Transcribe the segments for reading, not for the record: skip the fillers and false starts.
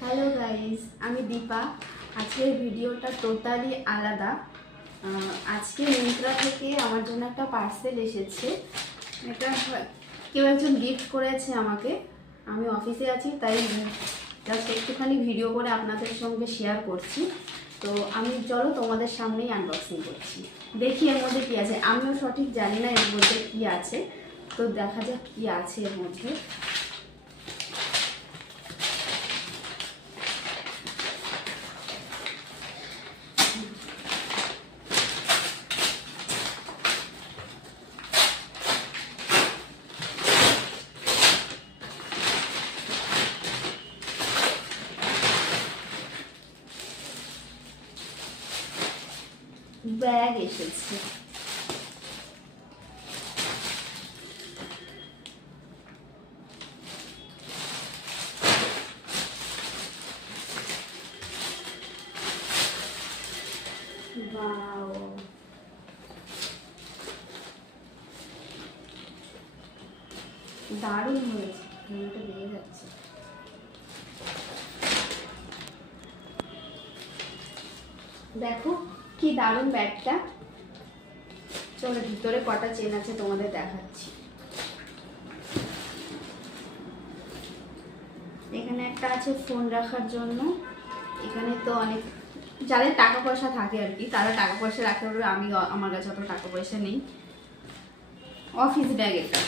Hello guys, আমি দীপা। আজকের ভিডিওটা টোটালি আলাদা। আজকে মিন্ত্রা থেকে আমার জন্য একটা পার্সেল এসেছে। এটা কেউ একজন গিফট করেছে আমাকে। আমি অফিসে আছি, তাই জাস্ট একটুখানি ভিডিও করে আপনাদের সঙ্গে শেয়ার করছি। তো আমি চলো তোমাদের সামনেই আনবক্সিং করছি, দেখি এর মধ্যে কী আছে। আমিও সঠিক জানি না এর মধ্যে কী আছে, তো দেখা যাক কী আছে এর মধ্যে। ব্যাগ এসেছে। ওয়াও, দারুণ হয়েছে। এটা লেগে যাচ্ছে। দেখো কি দারুণ ব্যাগটা। চলো ভিতরে কটা চেন আছে তোমাদের দেখাচ্ছি। এখানে একটা আছে ফোন রাখার জন্য। এখানে তো অনেক যাদের টাকা পয়সা থাকে আর কি, তারা টাকা পয়সা রাখতে পারবে। আমার কাছে অত টাকা পয়সা নেই। অফিস ব্যাগ এটা।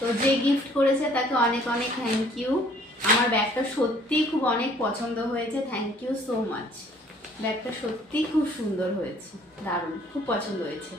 তো যে গিফট করেছে তাকে অনেক অনেক থ্যাংক ইউ। আমার ব্যাগটা সত্যিই খুব অনেক পছন্দ হয়েছে। Thank you so much. ব্যাগটা সত্যিই খুব সুন্দর হয়েছে, দারুণ, খুব পছন্দ হয়েছে।